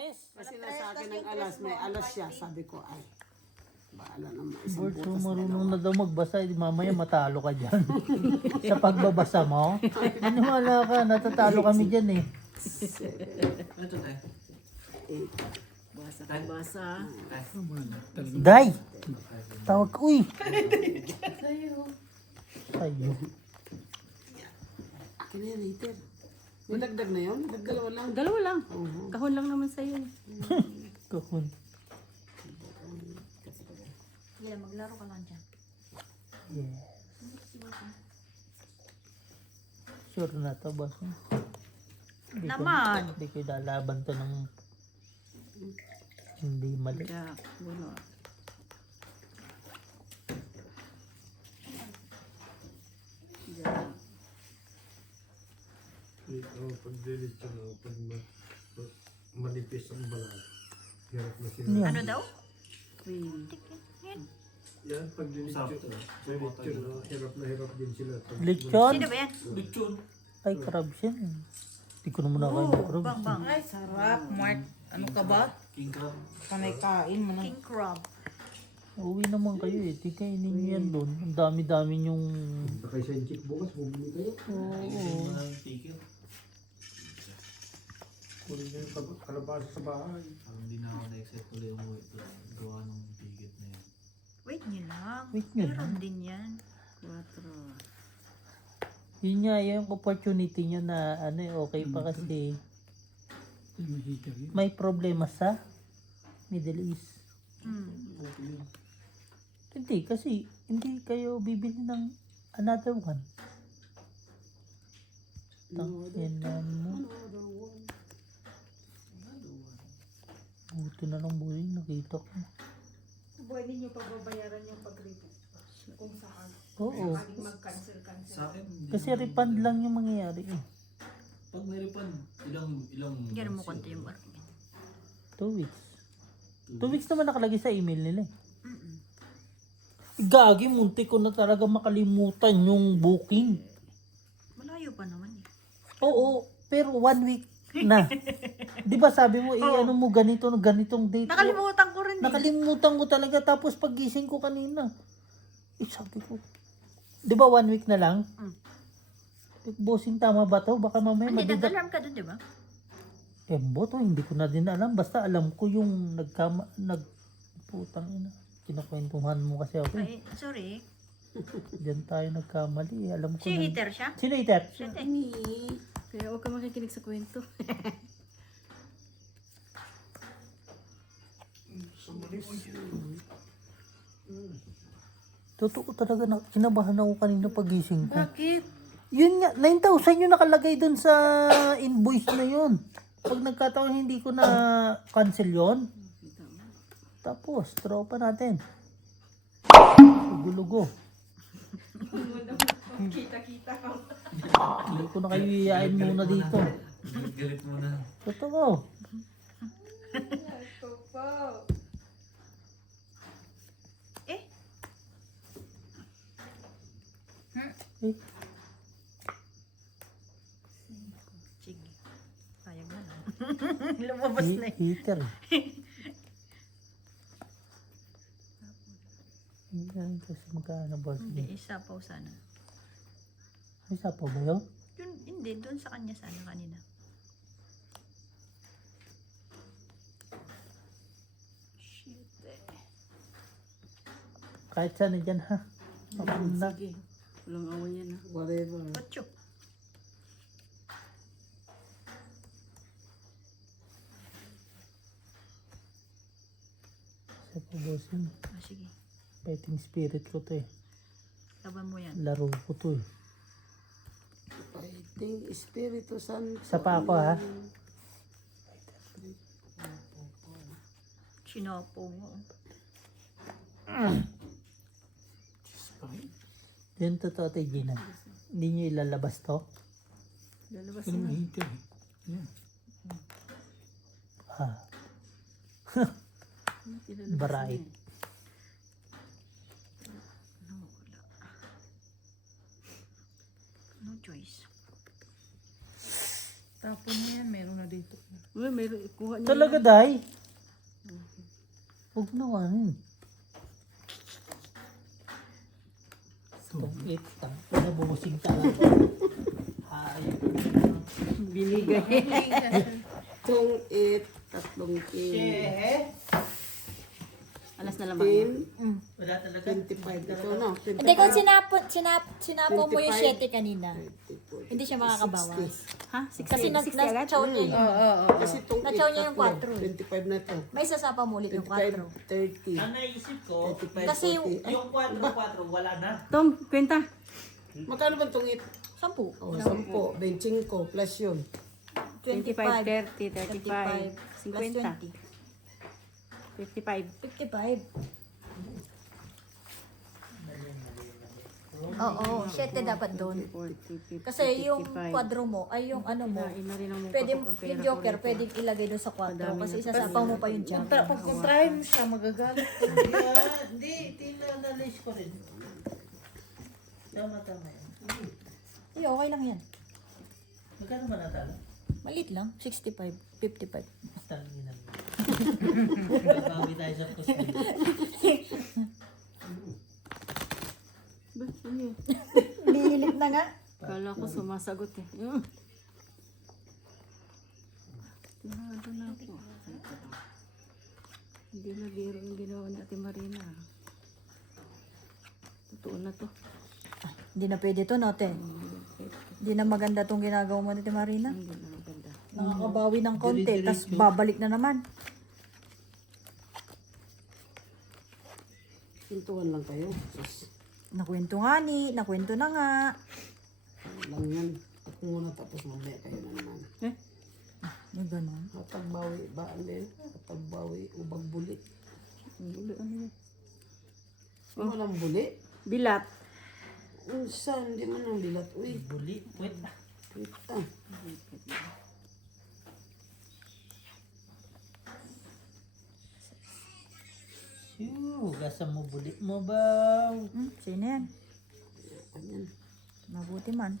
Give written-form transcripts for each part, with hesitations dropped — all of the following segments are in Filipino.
tres. Kasi nasa akin ng alas, may alas siya. Sabi ko, ay, baala naman. Isang Bird, so butas marunong na daw magbasa. Di mamaya matalo ka dyan. Sa pagbabasa mo. Maniwala ka, natatalo kami dyan eh. Ano to tayo? Basa ka basa. Day! Tawag ko, uy! Sa'yo. Akin na yan, hater. May dagdag na yun? Dalawa lang. Dalawa lang. Kahon lang naman sa'yo. Kahon. Yeah, maglaro ka lang dyan. Yes. Sure na to, boss. Naman. Hindi ko lalaban to ng hindi mali. Yeah, wala. Yeah. Pag diretso na, pag manipis ang balat, hirap na sila. Ano yan? Ano daw? Wait. Yan, pag diretso na, hirap din sila. Lechon? Sino ba yan? Lechon. Ay, crabs yan. Hindi ko naman nakain ng crabs. Bang bang. Ay, sarap, Mart. Ano ka ba? King crab. Panay kain mo na. King crab. Uwi naman kayo eh. Di kainin nyo yan doon. Ang dami-dami yung... Kay Saint Chick bukas, bumili kayo. Ayusin mo na yung ticket. Kunin nyo yung kalabasa sa bahay. Parang hindi na ako na-excite ulit umuwi. Gawa ng ticket na yun. Wait nyo lang. Wait nyo Meron lang. din yan. 4. Yun nga, yung opportunity nyo na ano eh, okay pa kasi may problema sa Middle East. Hindi, kasi hindi kayo bibili ng another one. Tanginan mo. Buti na lang buhay, nakita ko. Pwede nyo pababayaran yung pag-repeat kung saan. Oo, Laging mag-cancel-cancel. Sa akin, hindi kasi naman refund ganun. lang yung mangyayari eh. Pag may refund, ilang Gano'n mo months konti yun? yung barko. 2 weeks. 2 weeks naman nakalagay sa email nila eh. Mm-mm. Gagi, munti ko na talaga makalimutan yung booking. Malayo pa naman eh. Oo, pero 1 week na. Di ba sabi mo, ano mo ganitong date. Nakalimutan ko rin eh. Nakalimutan ko talaga tapos pagising ko kanina. Sabi ko, di ba 1 week na lang? Bossing, tama ba to? Baka mamaya Hindi, madidak. nag-alarm ka dun, di ba? Boto, hindi ko na din alam. Basta alam ko yung putang ina. Kinakwentuhan mo kasi ako. Ay, sorry. Diyan tayo nagkamali. Alam ko Si na. hater siya? Sino hater? Shit eh. Kaya huwag ka makikinig sa kwento. Totoo talaga na kinabahan ako kanina pagising ko. Bakit? Yun nga, 9,000 yung nakalagay dun sa invoice na yun. Pag nagkataon hindi ko na cancel yun. Tapos, tropa natin. Lugo-lugo. Kita-kita ka. Hindi ko na kayo iyain muna dito. Galit mo na. Totoo. Eh, Eh, sige. Sayang na lang. Lumabas na eh. Heater. Yan kasi magkano boss? Hindi, isa pa sana. May sapaw ba yun? Yun, hindi, doon sa kanya sana kanina. Shit eh. Kahit saan na dyan ha. Na. Sige. Walang away yan ha. Whatever. Ocho. Sapaw bossing. Ah, sige. Fighting spirit ko to eh. Laban mo yan. Laro ko to eh. Fighting Espiritu Santo. Isa pa ako ha. Sinapo mo. Yun totoo tayo Gina. Hindi nyo ilalabas to? Lalabas Ano na. mahita Ha. Barait. No, wala. No choice. Tapon niya yan, meron na dito. Uy, meron, kuha niya. Talaga, Day? Huwag na kanin. Tungit. Pinabubusing talaga. Ay. Binigay. Tung it, tatlong tin. Alas na lamang yan. Wala talaga. 25 ito, no? Hindi, kung sinapo mo yung 25. 7 kanina, hindi siya makakabawas. Ha? Kasi 60 agad? na-chow niya yun. Kasi itong Nachaw niya yung 25 na ito. May sasapa mo ulit yung 4. 25, 30, Ang naisip ko, 35, Kasi 40. Ay, yung 4-4 wala na. Tom, kwenta. magkano ba itong it? 10. Oh, 10, 25 plus yun. 25, 30, 35, 35, plus 50. 55. 55. Oo, 7 dapat doon. 40, 50, Kasi yung 55. kwadro mo, ay yung ano mo, Kain na rin ang mukha pwede, ko, ang pera yung ko joker, rito. pwedeng ilagay doon sa kwadro. Madami Kasi na. isasapaw mo pa yung jam. Pag try mo siya, magagalit. Hindi, tinanalis ko rin. Tama yan. Ay, okay lang yan. Magkano ba natalo? Maliit lang, 65, 55. Basta lang yun. Nagbawi tayo sa kusina. Ba, ano yun? Lilit na nga. Kala ko sumasagot eh. Tinado na ako. Hindi na biro yung ginawa ni Ate Marina. Totoo na to. Hindi na pwede to, no, te? Hindi na maganda tong ginagawa mo ni Marina. Hindi na maganda. Nakakabawi ng konti, tas babalik na naman. Pintuan lang kayo. Sus, Nakwento nga nakwento na nga. ano lang yan. Ako muna tapos mamaya kayo na naman. Eh? May ganun. Hatagbawi, baalin. Hatagbawi, ubag buli. Ano yun? Walang buli. Bilat. Unsa, hindi man ang bilat. Uy, Buli, wait. kita. Shoo, gasa mo buli mo ba? Sino yan? Ayan. Mabuti man.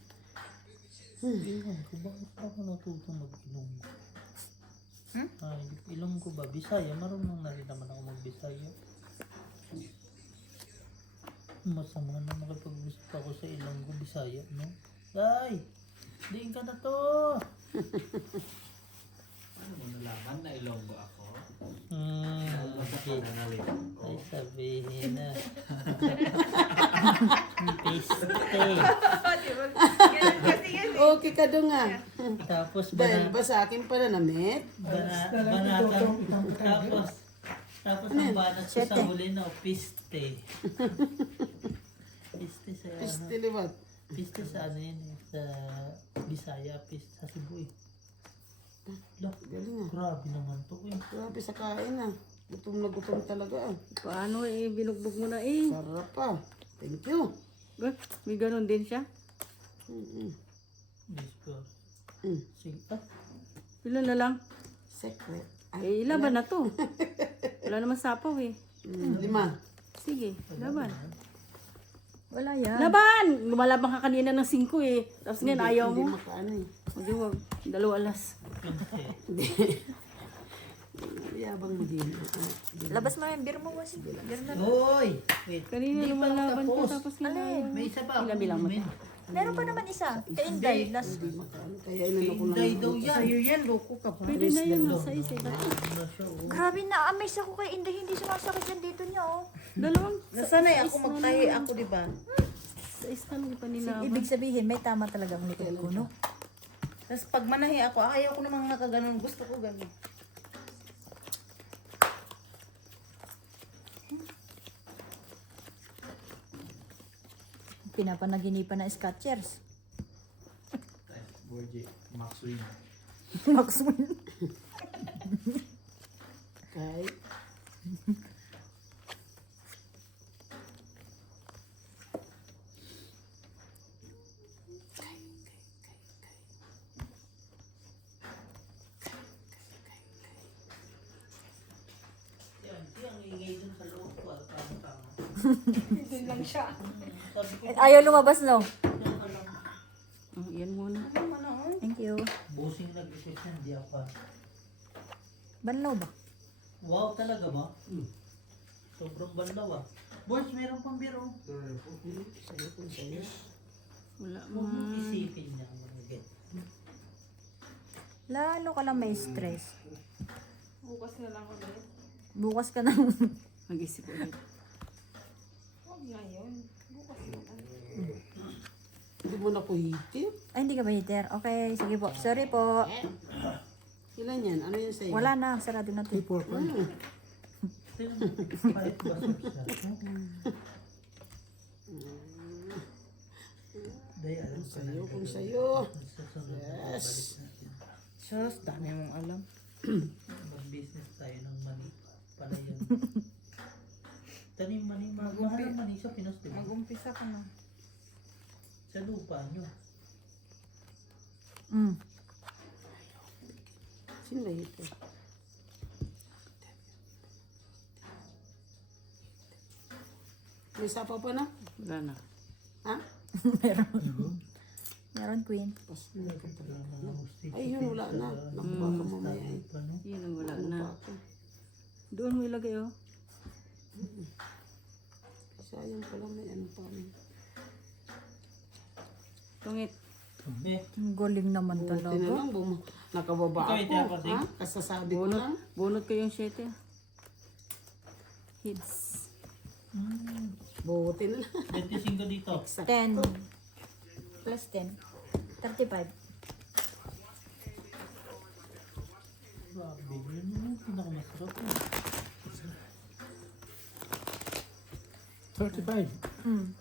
Iwan ko, bakit ako natutong mag-ilong? Ay, ilong ko ba? Bisaya, marunong na rin naman ako mag-Bisaya. Masama na makipag-usap ako sa ilong ko, Bisaya, no? Ay, diin ka na to! Ano mo nalaman na Ilonggo ako? Okay. Ay, sabihin na. Piste. Okay ka doon nga. Tapos Dahil ba sa akin pala namit? banatan. Tapos ang banat ko sa huli na, piste. Piste sa ano? Pistiliwat. Piste sa ano yun, sa Bisaya, piste sa Cebu eh. Lah, Galing ah. grabe naman to eh. Grabe sa kain ah. Gutom na gutom talaga ah. Paano eh, binugbog mo na eh. Sarap pa. Thank you. Ba, may ganun din siya. Disco. Mm. Sige, Ilan na lang? Secret. Eh, ilaban na to. Wala naman sapaw eh. 5. Sige, laban. Wala yan. Laban! Lumalabang ka kanina ng 5 eh. Tapos ngayon ayaw Hindi mo. makaano eh. Hindi wag. 2 alas. Yabang mo din. Labas mo yung beer mo, boss. Beer na. Hoy! Wait. Kanina Hindi pa lumalaban ka tapos. tapos ngayon ayaw mo. May isa pa. Ilan bilang mo? Meron pa naman isa. Kay Inday. Last. Hindi makaano. Kaya inano ko lang. Hinday daw yan. Sa'yo yan, loko ka ba? Pwede na yun. Sa isa. Ano siya, oh. Grabe na, amaze ako kay Inday. Hindi sumasakit yan dito niya, oh. Dalawang. Nasanay ako magtahi ako, di ba? Sa isa lang pa nila. Ibig sabihin, may tama talaga ang likod ko, no? Tapos pag manahi ako, ayaw ko namang nakaganon. Gusto ko ganun. Pinapanaginipan ng Skechers. Borgie, Max Win. Maxwell. Kahit. Yan, yung ingay dun sa loob ko. Tama-tama. Doon lang siya. Ayaw lumabas, no? Yan muna. Thank you. Buti Busing nag-request yan, di ako. Banlaw ba? Wow, talaga ba? Sobrang banlaw ah. Boys, meron pang biro. Sa'yo kung sa'yo. Wala Huwag mo. mong isipin niya. Mga get. Lalo ka lang may stress. Bukas na lang ulit. Bukas ka na. Mag-isip ulit. Huwag ngayon. Bukas na lang. Hindi mo na kuhitin. Ay, hindi ka ba heater? Okay, sige po. Sorry po. Ilan yan? Ano yan sa'yo? Wala na, sarado na to. Tingnan mo, kahit basok siya. Dahil alam ko na. Sa'yo kung sa'yo. Sa sunod na Yes. balik natin. Sus, dami mong alam. Mag-business tayo ng mani. Pala yun. Tanim mani. Mahal ang mani sa Pinas, di ba? Mag-umpisa ka na. Sa lupa nyo. Mm. Sino ba ito? May sapa pa na? Wala na. Ha? Meron, Queen. Ay, yun, wala na. Nakuha ka mamaya eh. Yun ang wala na. Nakuha ko. Doon mo ilagay oh. Sayang pala may ano pa. Tungit. Eh, Ang galing naman Buti na talaga. lang, nakababa Ikaw, ito ako, ako. Ding. Ha? Kasasabi ko lang. Bunot ko yung 7. Hits. Buti na lang. 25 dito. 10. Plus 10. 35. Grabe, yun yung pinakamasarap. 35. Mm.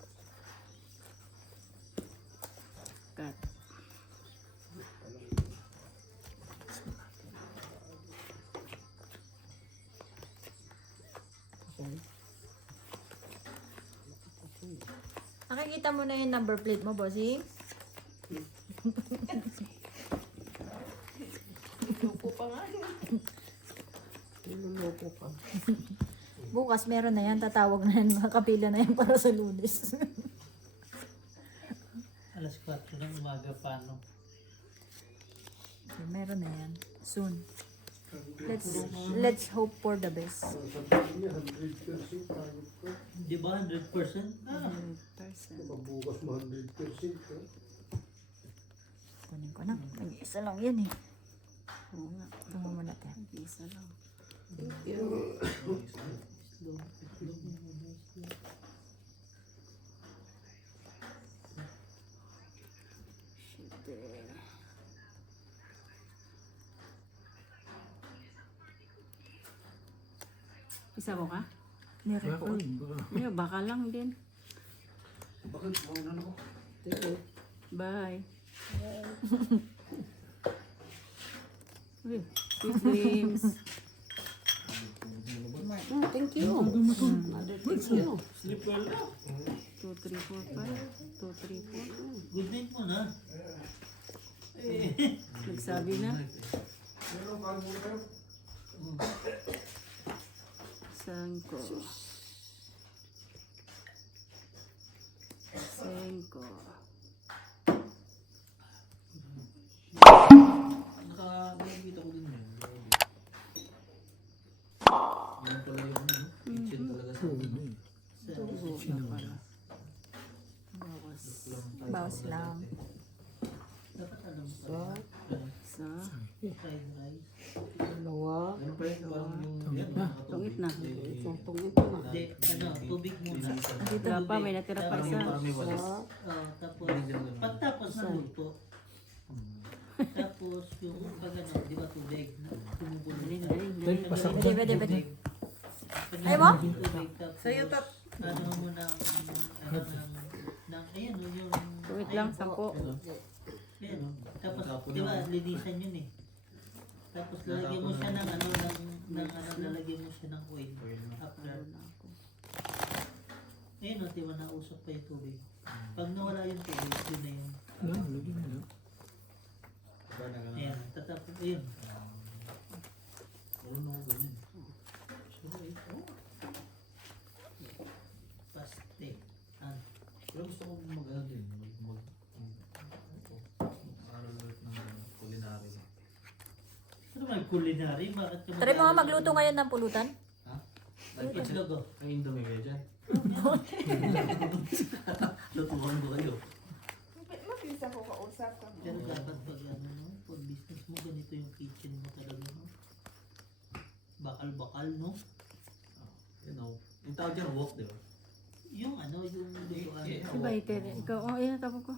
Cut. Nakikita mo na yung number plate mo, bossing? Niloloko ka. Bukas meron na yan. Tatawag na yan. Makakapila na yan para sa Lunes. Alas 4 ng umaga pa, no? Okay, meron na yan. Soon. Let's hope for the best. Di ba 100%? Ah, Bukas mo 100%. Kunin ko na. Mag-isa lang yan eh. Oo nga. Ito mo muna tayo. Isa lang. Shit eh. Isa mo ka? Meron po. Yeah, baka lang din. Bakit? Mauna na ako. Bye. Uy, sweet dreams. Thank you. Mother, thank you. sleep well na. 2, 3, 4, 5. 2, 3, 4. Good night mo na. Eh, Nagsabi na. Sangko. Sangko. Nakakita ko din yun. Yan pala yung ano, kitchen talaga sa Bawas. Bawas lang. dapat alam mo Sa Sa fried rice. dalawa. Yan pa yun, parang yung yan, tungit na. Itong ito na. Hindi, ano, tubig muna. Wala pa, may natira pa isa. Parang may walis. Tapos, pagtapos ng luto, tapos yung pag ano, di ba tubig, tumugulo Daling, siya. daling, daling. Pwede. Pag Ay mo? yung tubig, tapos, ano mo ng, ayan, yung, Tungit lang, 10. ayan, tapos, di ba, linisan yun eh. Tapos, lalagyan mo siya ng ano, lalagyan mo siya ng oil. After, ayun, di ba, nausap pa yung tubig. Pag nawala yung tubig, yun na yung, ayan, tatapos, ayun. Ano na ako ganyan. Paste. Pero gusto ko mag-ano din, mag-aral ulit ng culinary. Culinary, bakit ka Try mo nga magluto ngayon ng pulutan. Ha? Nagpitsilog oh. Ay, Indomie kayo dyan. Lutuhan ko kayo. Mabilis ako kausap ka. Pero dapat pag ano, no? Pag business mo, ganito yung kitchen mo talaga, no? Bakal-bakal, no? You know, yung tawag dyan, walk, di ba? Yung ano, yung lutuan. Yeah. Diba, ikaw, oh, ayan, tapos ko.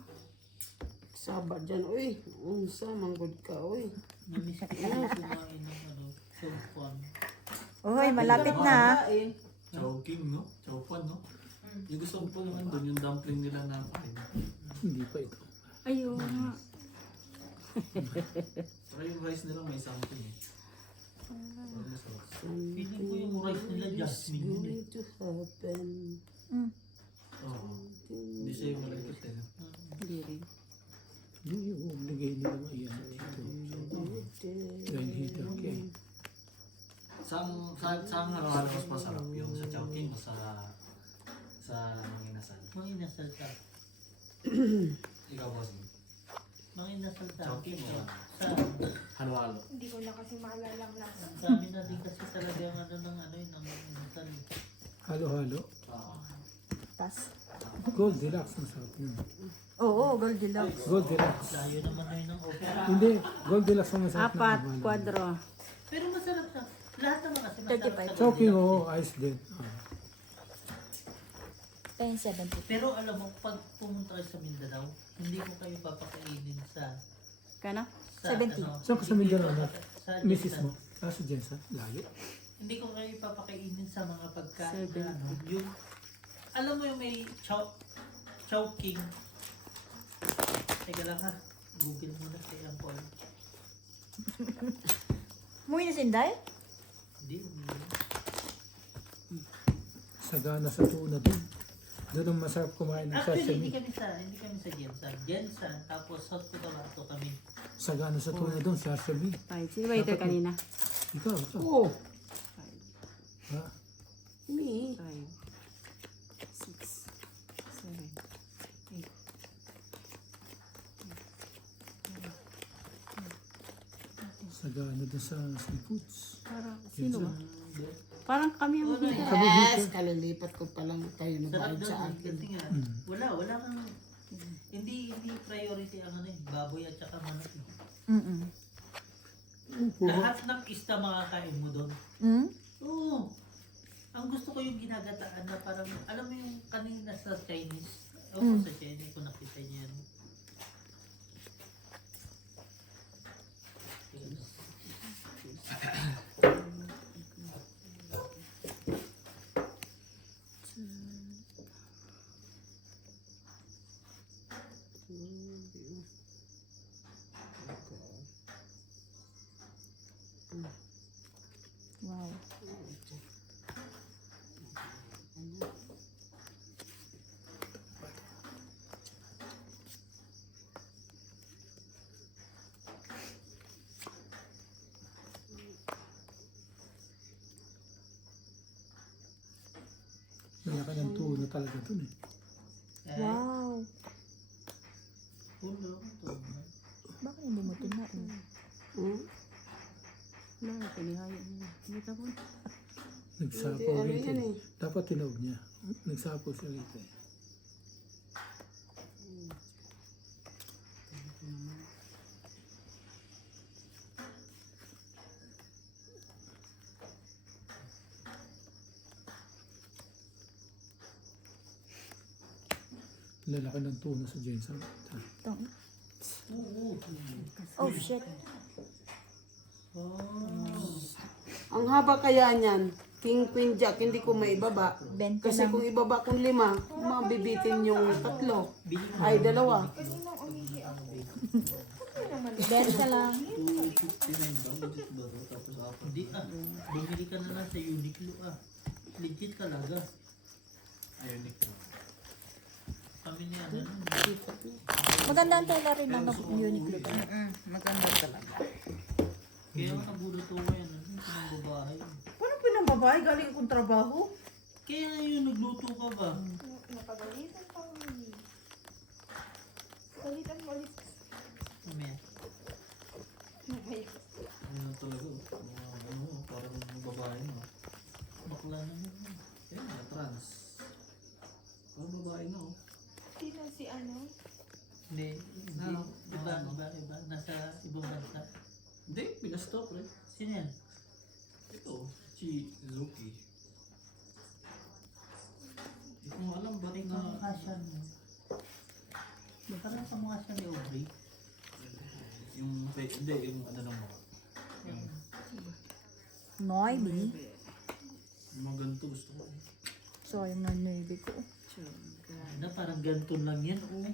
Saba dyan, uy. Unsa, manggod ka, uy. Namiss ko yung kumain ng ano, chowpan. Uy, malapit na. Chowking, no? Chowpan, no? Yung gusto ko pa naman doon, yung dumpling nila na kain. Hindi pa ito. Ayun nga. Pero yung rice nila may something eh. Parang masarap. Feeling ko yung rice nila jasmine yun eh. Going to happen. Oo. Hindi siya yung malagkit eh. no? Hindi rin. Yung lagay nila yan dito. Okay. Saan halo-halo mas masarap? Yung sa Chowking o sa Manginasal? Mga inasal ka. Ikaw, boss. Mga inasal ka. Chowking o Sa, halo-halo? Hindi ko na kasi maalala ang lasa. sa amin na din kasi talaga yung ano ng ano yun, ng inasal. Halo-halo. Oo. Tas. Gold Deluxe, masarap yun. Oo, Goldilocks. Gold Deluxe. Layo naman na yun ng opera. Hindi, Gold Deluxe ang masarap Apat, na halo-halo. kwadro. Pero masarap siya. Lahat naman kasi masarap 35. sa Chowking Goldilocks. o ice din. 10.70. Pero alam mo, pag pumunta kayo sa Mindanao, hindi ko kayo papakainin sa... Kano? sa 70. ano, Saan ka sa Mindanao na? sa Mrs. Jensan. mo? Sa Jensen? Layo. Hindi ko kayo papakainin sa mga pagkain 70. na ano, yung... Alam mo yung may Chowking. Teka lang ha. Google muna si Paul. Muy na sinday? Hindi. Sagana sa tuna doon. Doon ang masarap kumain ng Actually, hindi sashimi. kami sa Jensan. Jensan, tapos South Cotabato kami. Sagana sa tuna doon, sashimi. 5. Sino waiter kanina? Ikaw. Oh, Ha? me. 5, 6, 7, 8. Sagana doon sa seafoods. Parang, sino ba? Parang kami ang waiter. Yes, kalilipat ko pa lang kayo Sarap nag-add doon. sa akin. Kasi nga, wala kang... Hindi priority ang ano eh, baboy at saka manok eh. Lahat ng isda makakain mo doon. Mm? Oo. Ang gusto ko yung ginagataan na parang, alam mo yung kanina sa Chinese. Oo, sa Chinese ko nakita niya yan. Wow. Malaki ng tuna talaga doon eh. Wow. Pulo. Bakit hindi mo tinain? Wala, pinihaya niya. Hindi tapos. Nagsapaw Ano rito. yan eh. eh. Dapat tinawag niya. Nagsapaw siya rito eh. Lalaki ng tuna sa Jensen. Tong. Oo. Oh, shit. Ang haba kaya niyan, King Queen Jack, hindi ko maibaba. 20 Kasi lang. kung ibaba kong 5, mabibitin yung 3. Ay, 2. Benta lang. 259 daw, legit ba to? Tapos apat. Hindi ah. Bumili ka na lang sa Uniqlo ah. Legit talaga. Ayun, Nick. Kami niya ano. Maganda ang tailoring ng Uniqlo. Maganda talaga. Kaya ako nagulat ako ngayon. Ano yung pinangbabahay? Paano pinambabae? Galing akong trabaho? Kaya ngayon nagluto ka ba? Napagalitan pa kami. Galitan mo ulit. Mamaya. Mamaya. Ano talaga. Mga ano, parang babae na. Bakla naman. Kaya nga, trans. Parang babae na oh. Sino si ano? Hindi, Ano? iba. Nasa ibang bansa. Hindi, pinastop rin. Sino yan? Ito, si Zuki. Hindi ko alam ba't May na... kamukha siya mo. Parang kamukha siya ni Aubrey. Hindi, yung ano lang mo. Yung, Noibi. yung mga ganito gusto ko. So, yung nanaybi ko. Na parang ganito lang yan. Oh.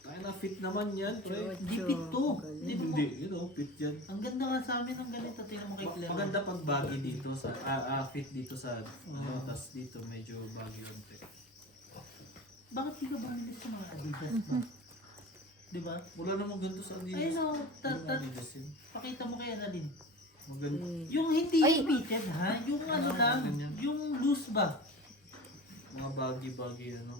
Kaya na fit naman yan, pre. Hindi fit to. Hindi, you know, fit yan. Ang ganda nga sa amin ng ganito. Tingnan mo kay Claire. Maganda pag baggy dito sa fit dito sa tas dito medyo baggy konti. Bakit di ka bumili sa mga Adidas mo? Di ba? Wala namang ganito sa Adidas. Ayun o. Yung Adidas yun. Pakita mo kay Annalyn. Maganda. Yung hindi fitted ha? Yung ano lang. ganyan. Yung loose ba? Mga baggy ano.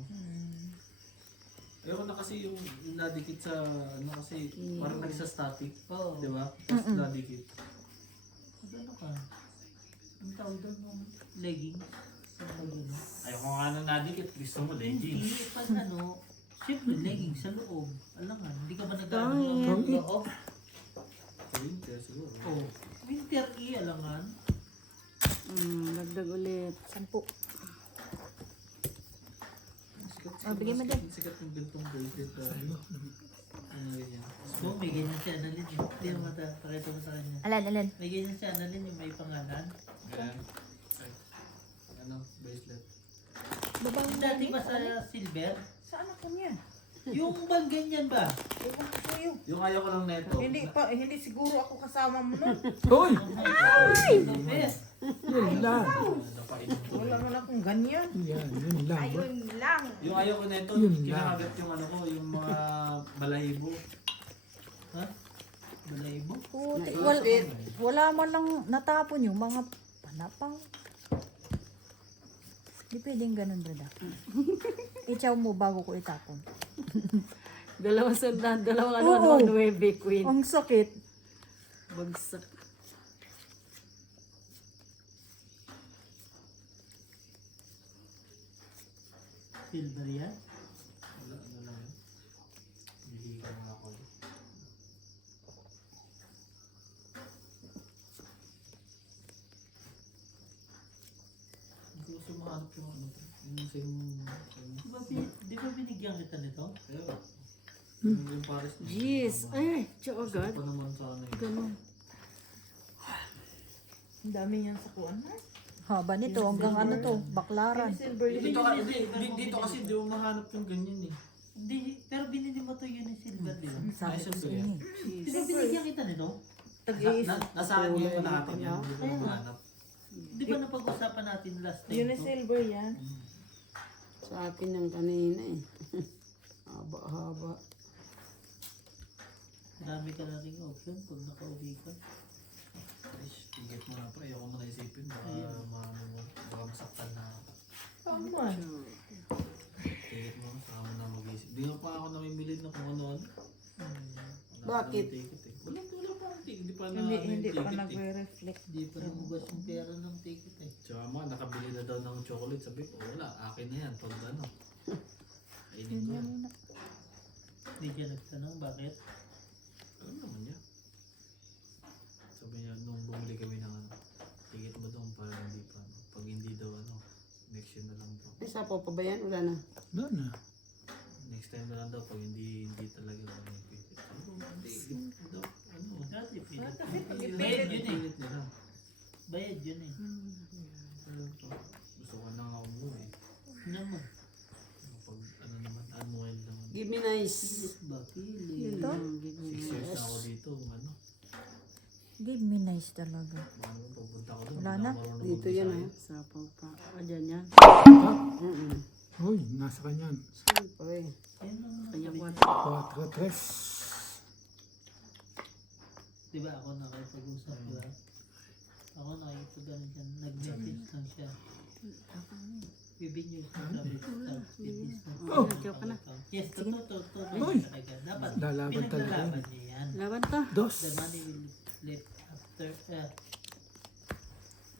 Ewan na kasi yung nadikit sa ano kasi parang nagsa-static. Oo. Di ba? Tapos nadikit. Ano ka? Ang tawag doon ng leggings. Ano? Ayoko nga na nadikit. Gusto mo Hindi. Pag ano, syempre leggings sa loob. Alam nga, hindi ka ba nag-ano Tangin. ng loob? Winter siguro. Oo. Winter alangan. Dagdag ulit. 10. Sikat, bigyan mo din. Sikat yung gantong bracelet. Ano ganyan. So, may ganyan si Annalyn. Hindi mo pakita mo sa kanya. Alan. May ganyan si Annalyn yung may pangalan. Ayan. Ay. Ano, bracelet. Babang Dati ba sa silver? Saan ako niyan? Yung bang ganyan ba? Ewan ko sa'yo. Yung ayaw ko lang neto. Hindi siguro ako kasama mo nun. Hoy! The best. Yun lang. Napainom ko. Wala man akong ganyan. Yan, yun lang. Ayun lang. Yung ayaw ko neto, Yun lang. kinakagat yung ano ko, yung mga balahibo. Ha? Balahibo? puti. Wala man lang natapon yung mga panapang. Di pwedeng ganun, brada. Ichaw mo bago ko itapon. Dalawang sandaan, dalawang Oo. ano, 9 queen. Ang sakit. Bagsak. Silver yan? Wala, ano lang yun. Niligaw nga ako. Hindi ko sumahanap yung ano to. Yung same, Di ba binigyan kita nito? Kaya, yung Paris na. Jeez. Ay, tsaka agad. Pa naman sana yun. Ganun. Ang dami niyan sa kuwan. Haba nito, hanggang ano to, baklaran. Silver yun. Dito kasi di mo mahanap yung ganyan eh. Hindi, pero binili mo to yun yung silver, di ba? Sabi ko Ay, sa inyo. Di ba binigyan kita nito? Nasa akin yung natin yan. Hindi ko na mahanap. Di ba napag-usapan natin last time Yun to? silver yan. Sa akin yung kanina eh. Haba-haba. Dami ka na rin option pag nakauwi ka. Ay, tigit mo na pa. Ayoko mo na isipin. Baka masaktan na ako. Tama. Tigit mo na. Saka mo na mag-isip. Di nga pa ako namimili na kung ano-ano. Bakit? Wala pa akong ticket. Hindi pa na Hindi pa ticket eh. nagre-reflect. Hindi pa nabugas yung pera ng ticket eh. Tsaka mga nakabili na daw ng chocolate. Sabi ko, wala. Akin na yan. Pag ano. Kainin ko yan. Hindi siya nagtanong bakit. Alam naman niya. Sabi niya, nung bumili kami ng ano, ticket mo doon para hindi pa. Pag hindi daw ano, next year na lang daw. Ay, sapo pa ba yan? Wala na. Wala na. Next time na lang daw pag hindi talaga ano yung ticket. Hindi daw, ano. Dati pilit. Kasi pag Bayad yun eh. Pilit nila. Bayad yun eh. Pero gusto ko na nga umuwi. Naman. Pag ano naman, unwild naman. Give me nice. Ba, pilit. Ito? 6 years na ako dito, ano. Give me nice talaga. Ano, pagpunta ko doon. Wala na. marunong Dito yan mag-Bisaya. ah. Sapaw pa. O, dyan yan. Hoy, nasa kanyan. Siyempre. Ayun naman. Kanya po. 4-3. Diba ako nakipag-usap ko Ako nakipag-ano dyan. Nag-message lang siya. Bibigyan siya sabi ko sa business na. Joke ka na. Yes, totoo. Uy! Talaga. Dapat Lalaban talaga pinaglalaban yan. niya yan. Laban ta. The Dos. money will lift up. after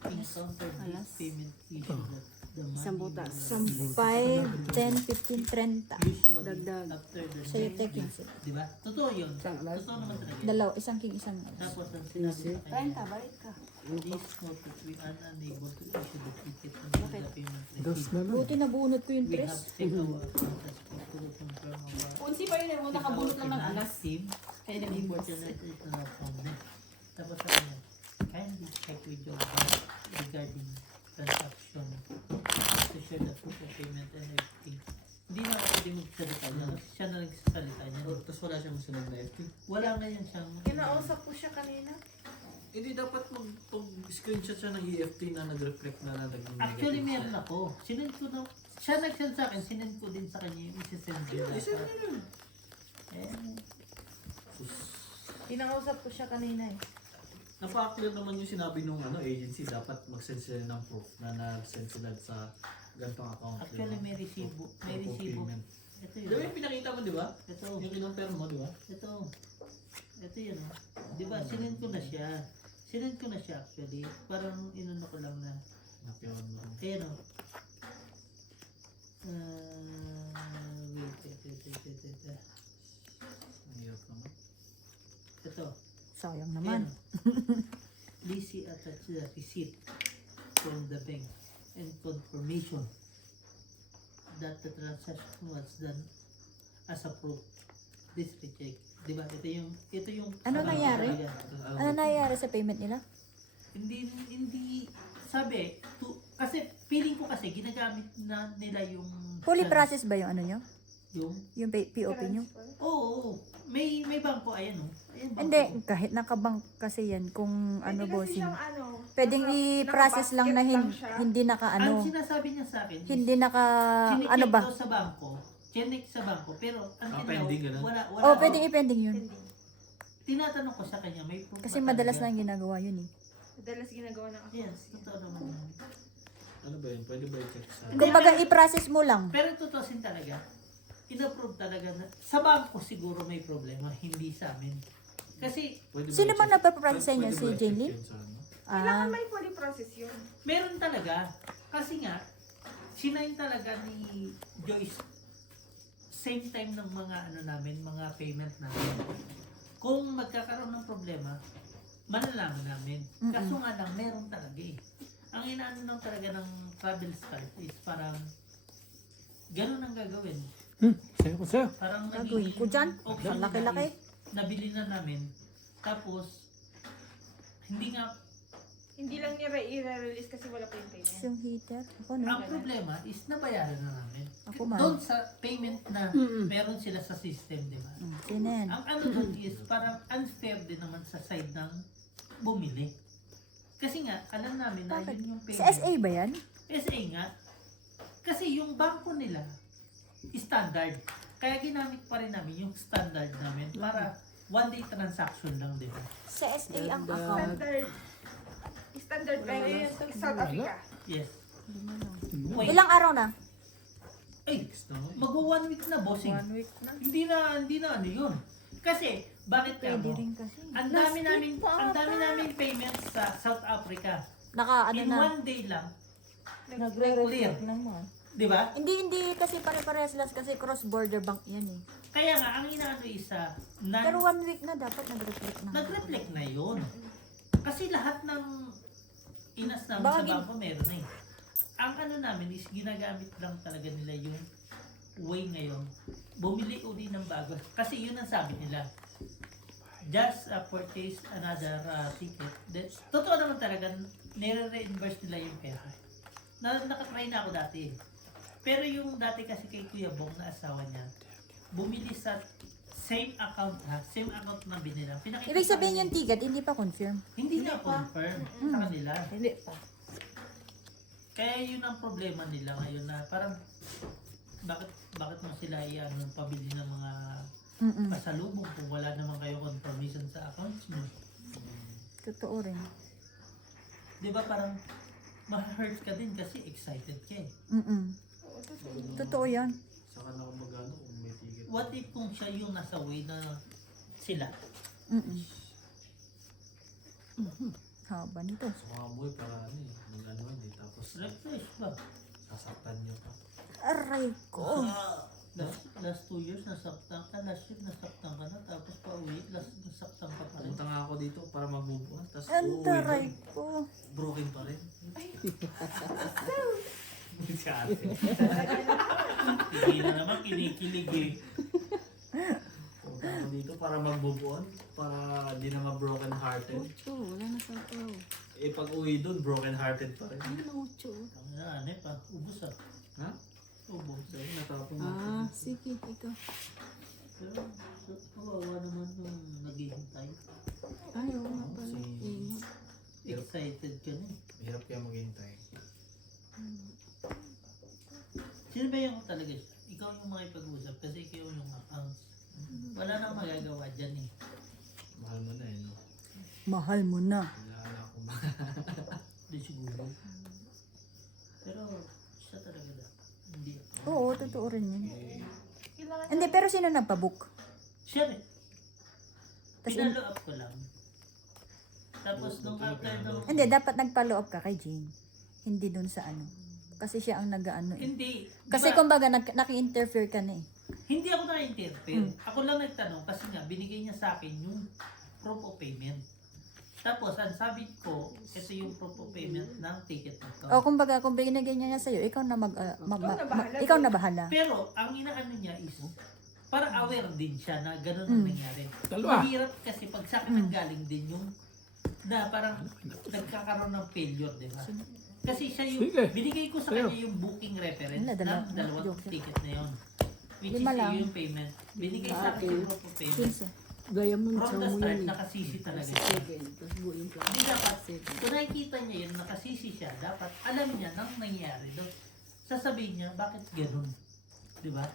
encountered this Alas. payment issue that the money Isang butas. will 5, 10, 15, 30. usually Dagdag. after the Sa'yo, next taking week. it. Di ba? Totoo yun. Isang alas. Totoo naman talaga. Dalaw, isang king, isang Tapos ang sinabi sa 30, kanya, balik ka. this notice we are unable to issue the ticket until the payment Dos received. na lang. Buti nabunot ko yung We have 3. checked our account as to confirm our Unsi pa yun, mo nakabulot lang ng alas. team. Kaya nag-invoice. Unfortunately, ito na from them. Tapos sa kanya, kindly check with your bank regarding transaction to share the proof of payment and everything. Hindi na ako pwede magsalita niya. Kasi siya na nagsasalita niya. Tapos wala siyang masunod na FT. Wala ngayon siyang... Kinausap ko siya kanina. Hindi dapat mag-screenshot siya ng EFT na nag-reflect na naging Actually, negative meron ako. Sinend ko na... Siya nag-send sa akin. Sinend ko din sa kanya yung isi-send ko. Isend mo yun. Kinausap ko siya kanina eh. Napa-clear naman yung sinabi nung agency, dapat mag-send sila ng proof na nag-send sila sa gantong account. Actually, may resibo. May Proof of resibo. payment. Ito Di ba yun. yung pinakita mo, di ba? Ito. Yung kinompare mo, di ba? Ito. Ito yun. Oh. Di ba? Sinend ko na siya. Sinend ko na siya actually. Parang inuna ko lang na. Napiwan mo. Ayan o. Wait. Ang hirap naman. Ito. Sayang Ayan naman. o. Please see attach the receipt from the bank and confirmation that the transaction was done as approved. Please recheck. Di ba? Ito yung Ano sabi ko nangyari? talaga. Ano nangyayari sa payment nila? Hindi sabi kasi feeling ko kasi ginagamit na nila yung Fully process ba yung ano nyo? yung Yung POP nyo? oo may bangko ayan oh ayan bangko. Hindi, kahit nakabank kasi yan kung ano Pwede kasi bossing. siyang ano. Pwedeng i-process lang na nakabasket lang siya. hindi naka ang ano. sinasabi niya sa akin Hindi naka chinecheck ano ba? daw sa bangko chinecheck sa bangko pero ang pending ganun? wala Oh, pwedeng i-pending yun. tinatanong ko sa kanya may proof Kasi ba madalas talaga? na yung ginagawa yun eh. Madalas ginagawa ng accounts. yes totoo naman yan. Ano ba yun? Pwede ba i-check sa... Kumbaga i-process mo lang. Pero tutusin talaga, in-approve talaga na, sa bangko siguro may problema, hindi sa amin. Kasi Pwede Sino i-check- ba nagpa-process sa inyo? pwede Si ba i-check Jane Lee? yun sa ano? Kailangan Ah, may fully process yun. meron talaga. Kasi nga, sinayin talaga ni Joyce same time ng mga ano namin, mga payment namin. Kung magkakaroon ng problema, malalaman namin. Kaso nga lang, meron talaga eh. Ang inaano lang talaga ng travel start is parang ganun ang gagawin. Sa'yo ko sa'yo. Parang Gagawin ko dyan. option Ang laki-laki. na is nabili na namin. Tapos, hindi nga, Hindi lang niya i-release kasi wala pa yung payment. yung heater. Ako no. ang problema is nabayaran na namin. Ako man. Doon sa payment na meron sila sa system, di ba? Sino yan? Ang ano doon is parang unfair din naman sa side ng bumili. Kasi nga, alam namin na Bakit? yun yung Sa payment. SA ba yan? SA nga. Kasi yung bangko nila, standard. Kaya ginamit pa rin namin yung standard namin para one day transaction lang, di ba? Sa SA ang account. Standard bank yun sa South Africa. Yes. Wait. Ilang araw na? Ay, mag-1 week na, bossing. 1 week na. Hindi na ano yun. Kasi, bakit ka Pwede mo? rin kasi. Ang dami namin payments sa South Africa. Naka ano In na. one day lang, Nagre-reflect naman. di ba? Hindi kasi pare-parehas lang kasi cross-border bank yan eh. Kaya nga, ang inaano isa, Pero 1 week na dapat nag-reflect na. nag-reflect na yun. Kasi lahat ng inas namin Baka sa bangko meron na eh. Ang ano namin is ginagamit lang talaga nila yung way ngayon. Bumili uli ng bago. Kasi yun ang sabi nila. Just purchase another ticket. Totoo naman talaga, nire-reimburse nila yung pera. Nakatry na ako dati eh. Pero yung dati kasi kay Kuya Bong na asawa niya, bumili sa same account same account na binila. Pinakita Ibig sa sabihin akin, yung ticket, hindi pa confirm. hindi na confirm sa kanila. Hindi pa. Kaya yun ang problema nila ngayon na parang bakit mo sila iano pabili ng mga pasalubong kung wala naman kayo confirmation sa accounts mo. Totoo rin. 'Di ba parang ma-hurt ka din kasi excited ka eh. Totoo yan. Saka na kung magano kung may ticket. What if kung siya yung nasa way na sila? Haba nito. Sumamoy para ano eh. Mag-ano eh. Tapos Refresh ba? sasaktan nyo pa. Aray ko. Last 2 years nasaktan ka, last year nasaktan ka na, tapos pa uwi, last nasaktan ka pa rin. Punta nga ako dito para magbubuhan. Tapos Ang taray ko. broken pa rin. Si ate. Hindi na naman kinikilig eh. Punta ako dito para magbubuhan. Para di na ma-broken hearted. Ocho, wala na sa tao. Eh pag uwi dun, broken hearted pa rin. Ano na ocho? Ang ano pa, ubus ah. Ha? Ubus. Sabi natapon Ah, sige, ikaw. Pero, kawawa naman nung naghihintay. Ay, oo nga pala. Si- Ingat. Excited ka na eh. Mahirap kaya maghintay. Sino ba yung talaga siya? Ikaw yung makipag-usap kasi ikaw yung accounts. Wala nang magagawa dyan eh. Mahal mo na eh, no? Mahal mo na. Wala akong Di siguro. Pero, siya talaga na. Hindi ako. Oo, totoo rin yun. eh, Kailangan Hindi, pero sino nagpabook? Siya rin. Tas Pinalo up ko lang. Tapos nung after nung... Hindi, dapat nag-follow up ka kay Jane. Hindi dun sa ano. Kasi siya ang nag-ano eh. Hindi. Kasi Diba, kumbaga, naki-interfere ka na eh. hindi ako na-interfere. Ako lang nagtanong kasi nga binigay niya sa akin yung proof of payment. Tapos ang sabi ko, ito yung proof of payment ng ticket na to. O kumbaga, kung binigay niya sa'yo, ikaw na ikaw na bahala. Pero ang inaano niya is para aware din siya na gano'n ang nangyari. Dalawa. Mahirap kasi pag sa akin galing din yung na parang nagkakaroon ng failure, di ba? Kasi siya yung, Sige. binigay ko sa kanya yung booking reference Wala, ng dalawang joke. ticket na yun. Which Lima is lang. yung payment. Binigay sa akin yung proof of payment. Since, Gaya mo, From the mo start, yan eh. nakasisi talaga siya. Second, tapos buuin ko. Hindi dapat, kung nakikita niya yun, nakasisi siya, dapat alam niya nang nangyari doon. Sasabihin niya, bakit ganun? Di ba?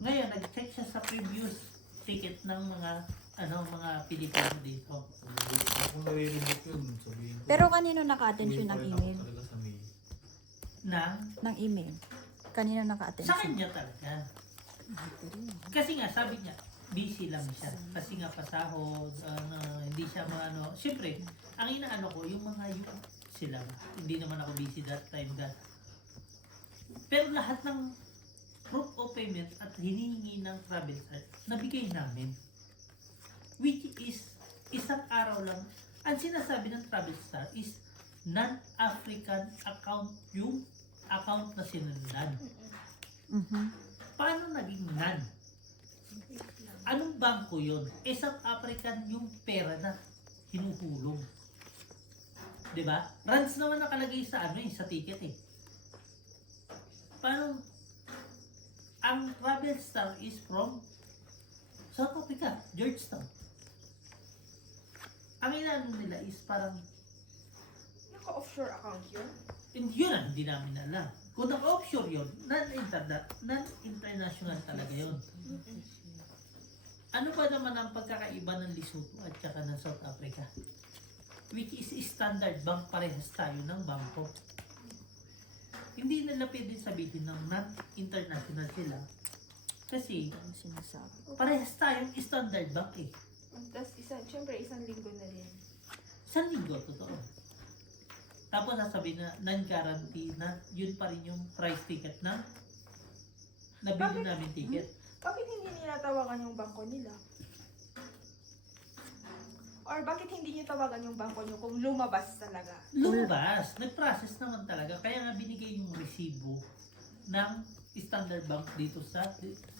Ngayon, nag-check siya sa previous ticket ng mga mga Pilipino dito. kung naririnig yun, sabihin ko. pero kanino naka-attend uwi yun pa ng rin ako email? talaga sa mail. Ng email? Kanino naka-attend Sa siya? kanya talaga. Kasi nga, sabi niya, busy lang siya. Kasi nga pasahod, hindi siya maano. Siyempre, ang inaano ko, yung mga yung sila. Hindi naman ako busy that time that. Pero lahat ng proof of payment at hinihingi ng travel card, nabigay namin. Which is, isang araw lang, ang sinasabi ng travel star is non-African account yung account na sinundan. Mhm. Paano naging non? Anong bangko yun? South African yung pera na hinuhulog. Diba? Rands naman nakalagay sa sa ticket eh. Paano? Ang travel star is from South Africa, Georgetown. Ang inaano nila is parang naka-offshore account yun. yun ang hindi namin alam. Kung naka-offshore yun, non-international talaga yun. Ano ba naman ang pagkakaiba ng Lesotho at saka ng South Africa? Which is standard bank, parehas tayo ng bangko. Hindi nila pwede sabihin ng non-international sila. Kasi Ang sinasabi. parehas tayong standard bank eh. Tapos syempre isang linggo na din. Isang linggo, totoo. Tapos sasabihin na non-guarantee na yun pa rin yung price ticket na nabili namin ticket. Bakit hindi nila tawagan yung bangko nila? Or bakit hindi niyo tawagan yung bangko niyo kung lumabas talaga? Lumabas, nag-process naman talaga. Kaya nga binigay yung resibo ng Standard Bank dito sa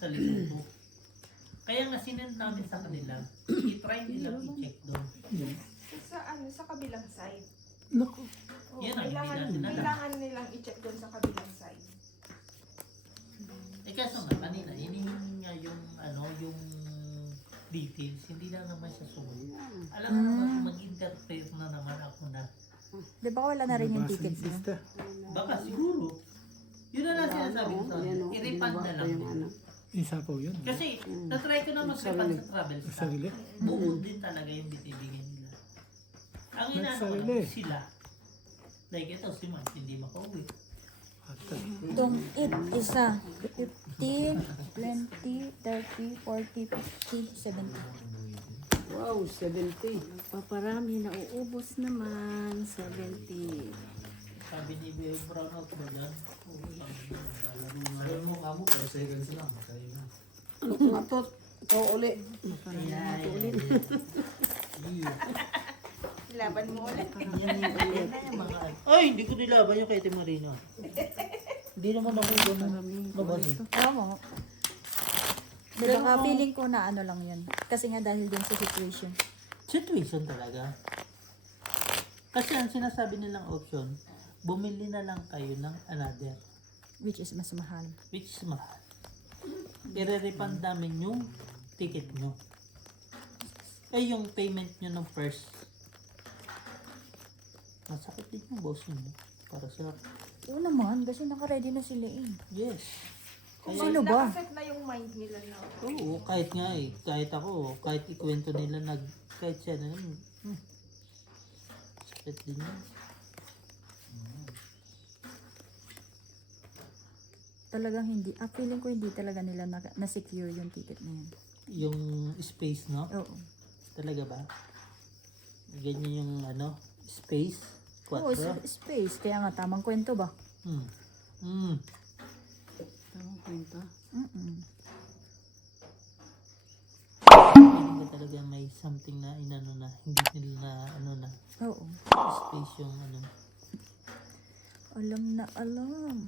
Lesotho. Kaya nga sinend namin sa kanila, i-try nila i-check doon. Sa kabilang side. Naku. Oo, Yan ang hindi natin alam. kailangan nilang i-check doon sa kabilang side. Eh kaso nga, kanina, hinihingi nga yung, yung details, hindi lang naman siya sumunod. Alam mo naman, mag-interfere na naman ako na. Di ba wala na rin yung Nabasa ticket ni niya? Sista. Baka siguro, yun na lang sinasabi ko sa Yan, akin, oh, i-refund ginawa na ko lang yung din. ano. Isapaw yun. Kasi, natry ko na mag-refund sa travel Sa staff. sarili. Buo din talaga yung binibigyan nila. Ang inaano ko Nagsarili. lang, sila. Like ito, si Mike, hindi makauwi. Atay. Itong it isa. 15, 20, 30, 40, 50, 70. Wow, 70. Paparami, nauubos naman. 70. Sabi ni Beo Brown out ba dyan? Ayaw mo nga mo, 4 seconds lang. Kaya na. Ano ko nga to? Ikaw uli. Laban mo ulit. Yan yung mga... Ay, hindi ko nilaban yung kay Ate Marina. Hindi naman ako ganun. Mabalik. Tama. Diba ka, feeling ko na ano lang yun. Kasi nga dahil din sa situation. Situation talaga. Kasi ang sinasabi nilang option, bumili na lang kayo ng another, Which is mas mahal. which is mahal. I-refund namin yung ticket nyo. Yung payment nyo ng first. Masakit din yung bossing mo. Para sa... Oo naman, kasi naka-ready na sila eh. Yes. Kung Sino ba? nakaset na yung mind nila na. Oo, kahit nga eh. Kahit ako, kahit ikwento nila kahit siya na sakit din yun. Talagang hindi, feeling ko hindi talaga nila na-secure yung ticket na yun. Yung space, no? Oo. Talaga ba? Ganyan yung space? Oo, 4? space. Kaya nga, tamang kwento ba? Tamang kwento. Feeling ko talaga may something na inano na, hindi nila na, Oo. space yung Alam na alam.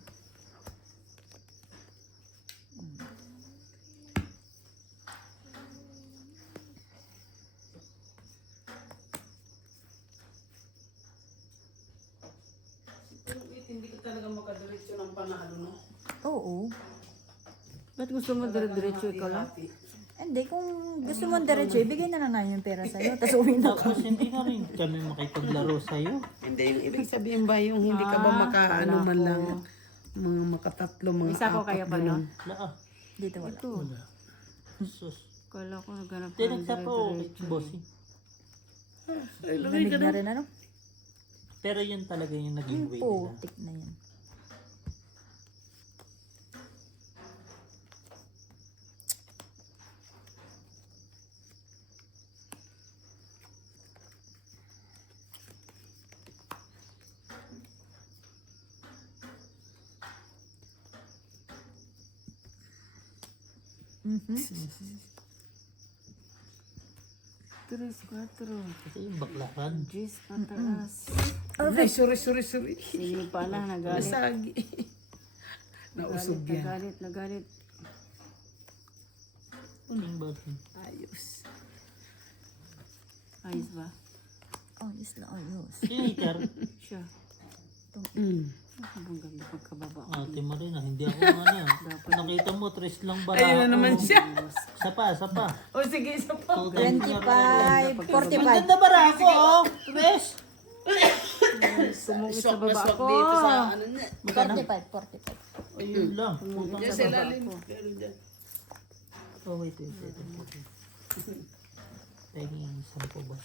Hindi ka talaga makadiretso ng panalo, no? Oo. Ba't gusto mo dire-diretso ikaw lang? Hindi, kung gusto mo diretso, ibigay na lang namin yung pera sa'yo. Tapos uwi na ka. Tapos hindi na rin kami makipaglaro sa'yo. Hindi, yung ibig sabihin ba yung hindi ka ba makaano man lang mga makatatlo, mga Isa ko apat, kaya pa ganun. Wala ah. Dito wala. Sus. Kala ko naghanap Hindi, nagsapo ako kay bossing. Lamig na rin ano? Pero yun talaga yung naging way nila. Putik na yan. Tres, cuatro. Kasi yung baklaran. Diyos, pataas. Ay, sorry. Sige pala, nagalit. Nasagi. Nausog yan. Nagalit. Yung bossing. Ayos. Ayos ba? Ayos na ayos. Yung hitter, Siya. Ang ganda pagkababa ko. ate mo rin hindi ako yan. Nakita mo, tres lang ba? Ayun na naman siya. Sa pa. O sige, isa pa. 25, 45. Maganda bara ako, oh. Tres. Sumungit sa Swak na baba swak ko. dito sa ano niya. Magkano? 45. Ayun lang. Diyan sa ilalim. Pero dyan. Oh, wait. Tingin, 10 ba?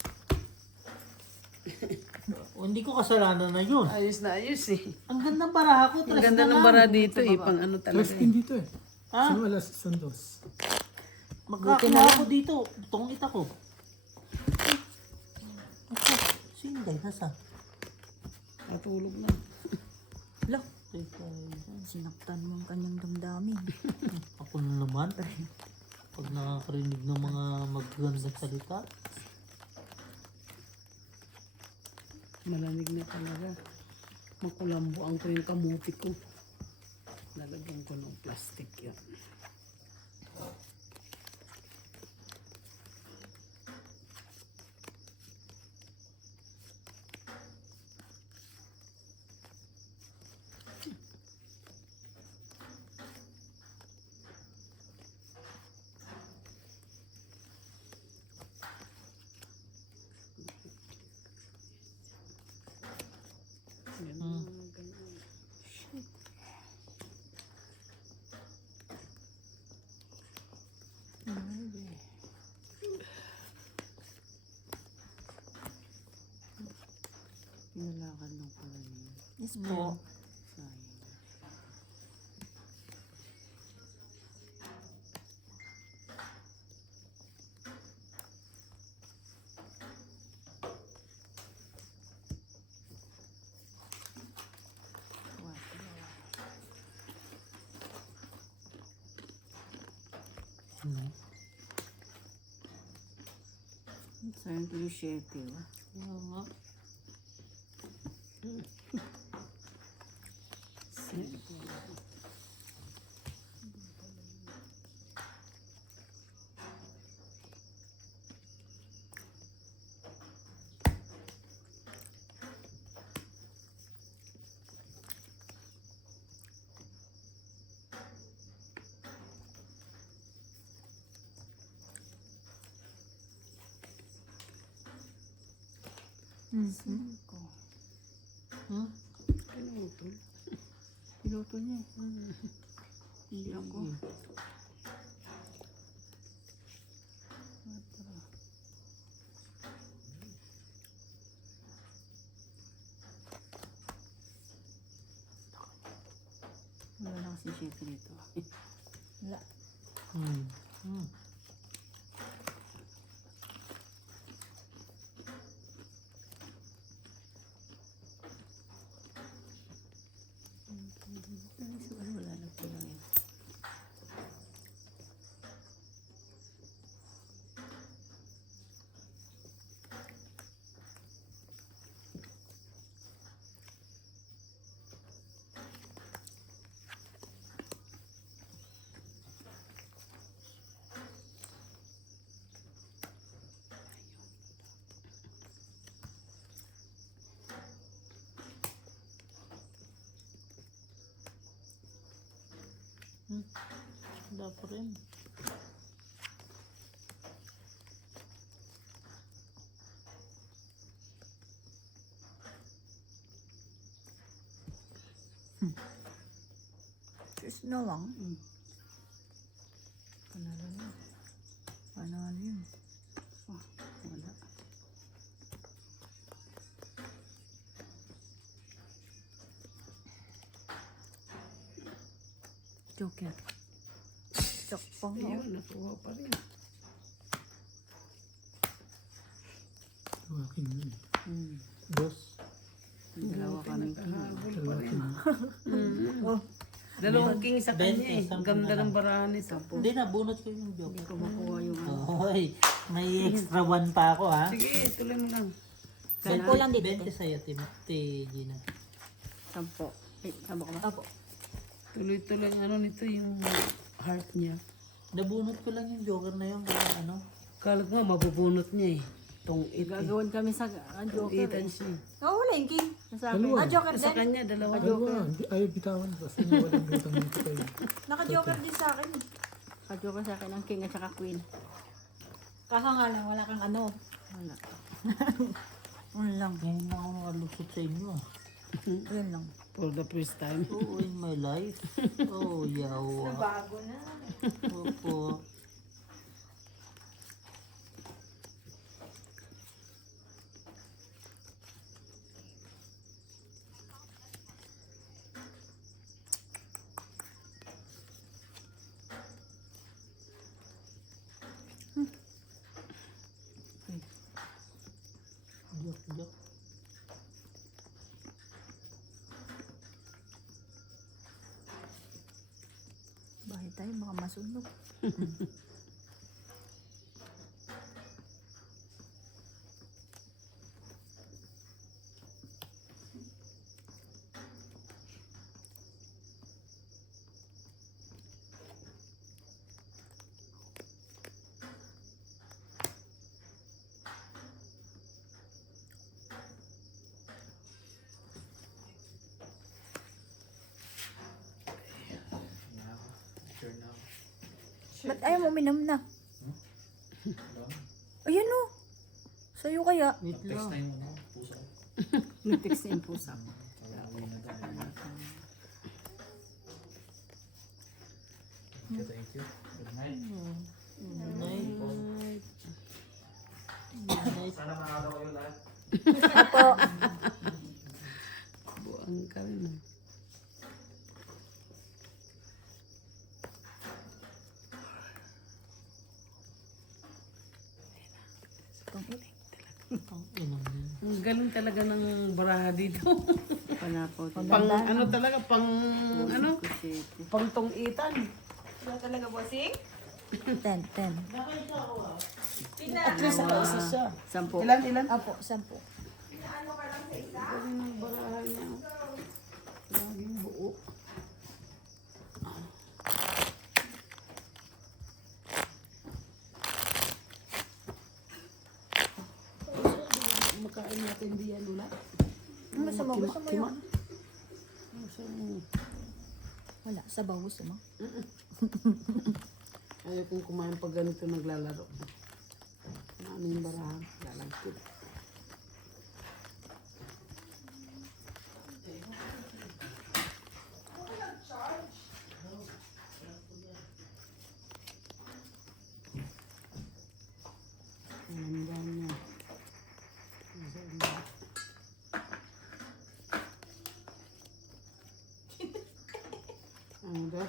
Hindi ko kasalanan na yun. Ayos na ayos eh. Ang ganda ng baraha ko, Ang tres ganda na ng lang. bara dito eh. Pang ano talaga Plus eh. din dito eh. Ha? Sino alas sandos? Magkakakuha ako dito. Tungit ako. Ako, sinday, nasa? Matulog na. Lo, sinaktan mo ang kanyang damdamin. Ako na naman. Pag nakakarinig ng mga magagandang salita. Malamig na talaga. Makulambuan ko yung kamuti ko. Lalagyan ko ng plastic yan. Pinalakad ng pala niya. Yes po. Sayang. Sayang ko yung 7. Oh. Oo nga. Ha? Ano ito? Piloto niya. Hindi ako. Wala na kasi 7 dito. Wala. Wala na po lang yun. Wala pa rin. Just na lang. Panalo na. Panalo yun. Wala. Joker. Sakpang ako. Ayun, nakuha pa rin. Akin yun. Hmm. Dos. Dalawa kami. Nakahabol pa rin. Oh, Dalawang king sa kanya eh. 20, Ang ganda ng baraan nito. Hindi na, bunot ko yung Hindi joke. ko makuha yung ano. Hoy, may extra 1 pa ako ha. Sige, tuloy mo lang. Sampo lang dito. 20 sa'yo, Gina. 10. Ay, tama ka ba? Apo. Tuloy-tuloy ang ano nito, yung heart niya. Nabunot ko lang yung joker na yun, kaya ano. Kala ko nga, mabubunot niya eh. Tong it eh. Gagawin kami sa Joker Itan eh. siya. Wala yung king. Sa akin. Dalawa. Joker Sa din. kanya, dalawa. Dalawa. Ayaw bitawan. Basta niya walang lutang dito kayo. Naka-joker din sa akin. Ka-Joker sa akin ang king at saka queen. Kaso nga lang, wala kang ano. Wala. Ano lang. Ngayon na ako nakalusot sa inyo. Yun lang. For the first time. Oo, in my life. Oh, yawa. Bago na. Opo. Joke. Bahay tayo, baka masunog. Sure na. Ba't ayaw mo minum na? Ayun o. Sa'yo kaya. Wait Text na lang. yung ano, puso. Nag-fix na yung pusa. Uwi na daw. Thank you. Good night. Night. Sana makakalaw kayo lahat. Apo. Buang ka rin. ah. Ang inang yun. Ang galing talaga ng baraha dito. Panapo. Pang ano talaga, pang ano, 7. pang tong-itan. Wala talaga bossing? 10. At least isa siya. 10. Ilan? Apo, 10. Galing ng barahan niya. Laging buo. Makain natin diyan ulit. Gusto mo yun? Gusto mo. Wala, sabaw gusto mo. Ayaw kong kumain pag ganito naglalaro. Ano yung barahan? Lalagkit. Alam niya. Ano daw?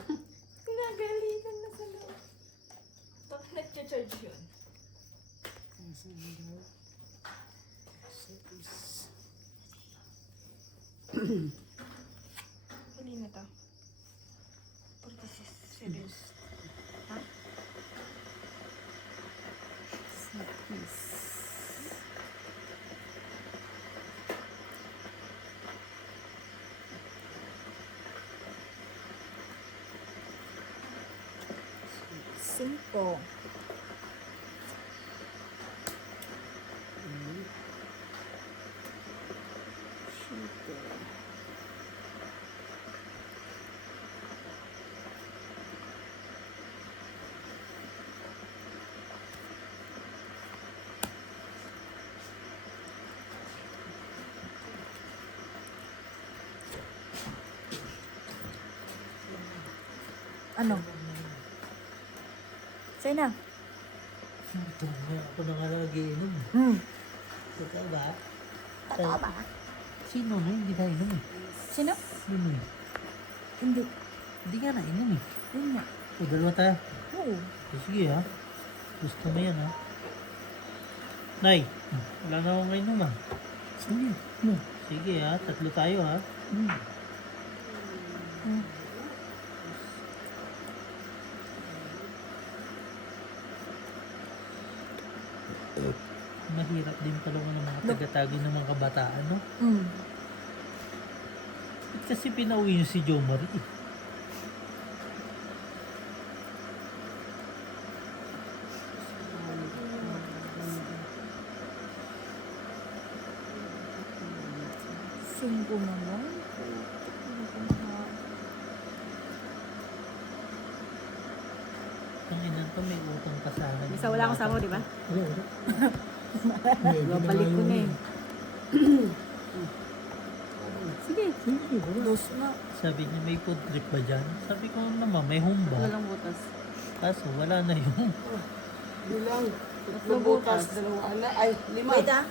Pinagalitan na sa loob. Bakit nag-charge yun? Huli na to. 46 series. Cinco. Ano? Sa'yo na. Ito nga, ako na nga nagiinom. Totoo ba? Totoo ba? Sino na hindi na inom eh? Sino? Sino eh? Hindi. Hindi nga na inom eh. Yun na. O, dalawa tayo. Oo. Sige ha. Gusto mo yan ha. Nay, wala na akong inom ah. Sige. Sige ha, tatlo tayo ha. Mahirap din pala ng mga taga-tago ng mga kabataan, no? Ba't kasi pinauwi niyo si Jo Marie? Cinco naman. Ang ina to may utang pa sa akin. Isa wala akong sabaw, di ba? Wala. Hindi, Babalik ko na eh. Sige. Dos na. Sabi niya, may food trip ba dyan? Sabi ko naman, may humba. Walang butas. Kaso wala na yun. Bilang. Tatlong butas, dalawa ala. Ay, 5. Wait ah.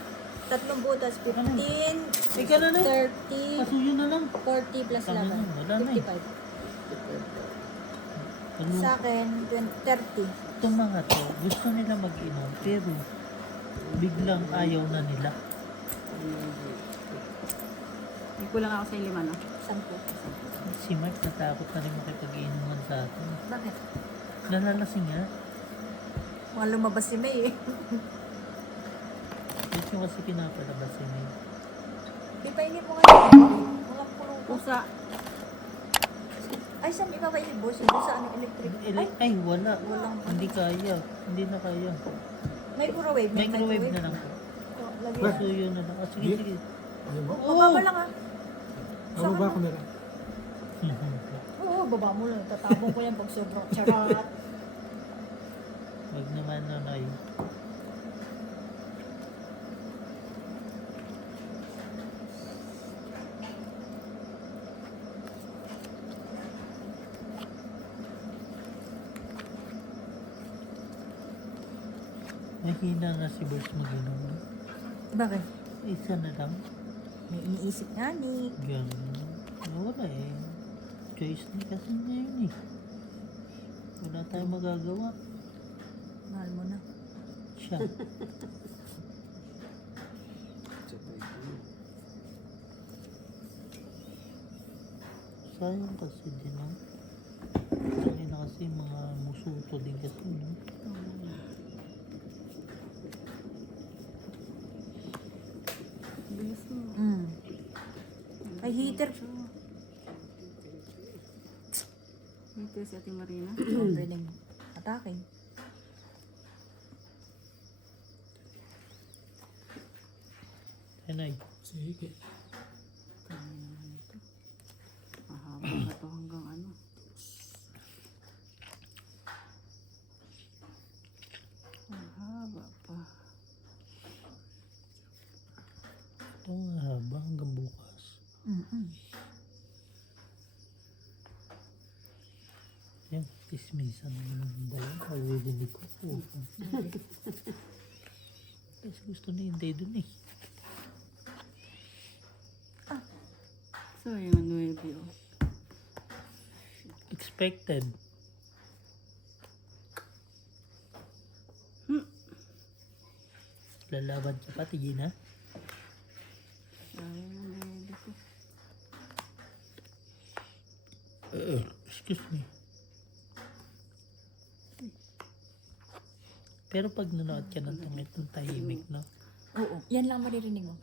Tatlong butas. 15, Ika na na. 30, Pasuyo na lang. 40 plus Tama 11. na, wala na eh. 55. Ano, Sa akin, 30. itong mga to, gusto nila mag-inom, pero biglang ayaw na nila. May kulang ako sa 5, no? 10. Si Mark natakot na rin makipag-inuman sa akin. Bakit? Nalalasing nga. Mga lumabas si May eh. Dito kasi pinapalabas si May. Ipainit mo ngayon. Walang kulong po. Pusa. Ay, saan ipapainit boss? Doon sa ano, electric? Ay, Ay, wala. Walang. Hindi kaya. Hindi na kaya. microwave. May Microwave na lang. Oh, lagyan. Pasuyo na lang. Ah, sige, sige. Ano ba? Baba lang ah. Ano ba ako nila? Oo, baba mo lang. Tatabong ko lang pag sobrang charat. Wag naman nanay. Mahina nga si Bers mag-inom. Bakit? Isa na lang. May iniisip nga ni. Ganun. Wala eh. Choice ni kasi niya yun eh. Wala tayong magagawa. Mahal mo na. Siya. Sayang kasi din ah. Kanina kasi mga musuto din kasi, no? Bilis mo. Ay, heater. Ito si Ate Marina. Pwedeng atake. Yan ay. Sige. Mahaba pa to hanggang ano. Mahaba pa. Ito nga haba hanggang bukas. Yan, tismisan naman ng dalawa. Pag-rinig ko po. Kasi gusto na hintay dun eh. So, yung 9 oh. Expected. Lalaban ka pa, Gina. Sayang yung 9 ko. Excuse me. Pero pag nanood ka ng tahimik, no? Oo. Yan lang maririnig mo.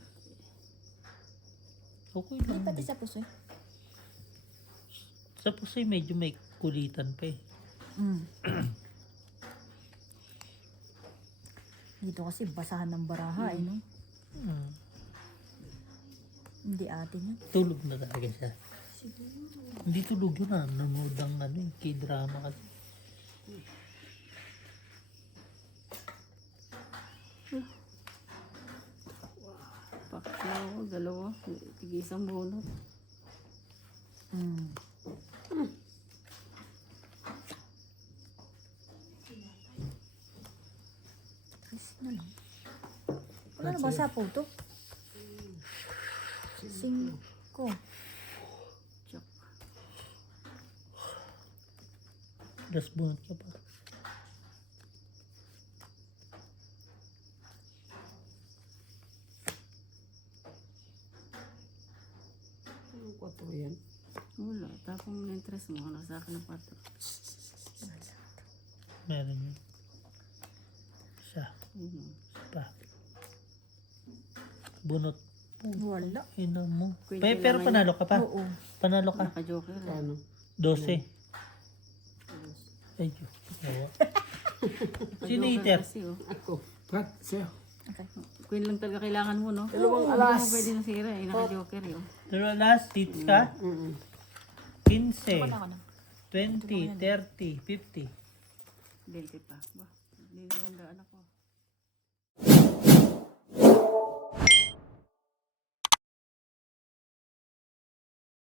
Okay Hindi lang. pati sa puso eh. Sa puso'y medyo may kulitan pa eh. Dito kasi basahan ng baraha eh, no? Hmm. Hindi atin yun. Tulog na talaga siya. Hindi tulog yun ah. Nanood ang ano eh. K-drama kasi. Pakyaw, dalawa. Tig-isang bunot. Ano lang? Wala na ba sa photo? 5. Tsak. Das bunot ka pa. Ano ko to yan? Wala. Tapong mo na interest mo. Wala sa akin ng pato. Meron yun. Siya. Ayun. Pa. Bunot. Wala. Ina mo. Queen Pero kailangan panalo ka pa. Oo. Panalo ka. Naka-joker. Ano? 12. Ay, Diyos. Oo. Sino iter? Kasi, oh. Ako. Pat, siya. Okay. Queen lang talaga kailangan mo, no? Dalawang Hindi alas. mo pwede nasira eh. Naka-joker eh. Oh. Pero last seats ka? 15, Wala ko na. 20, 30, 50. 20 pa. Ba, hindi naman daan ako.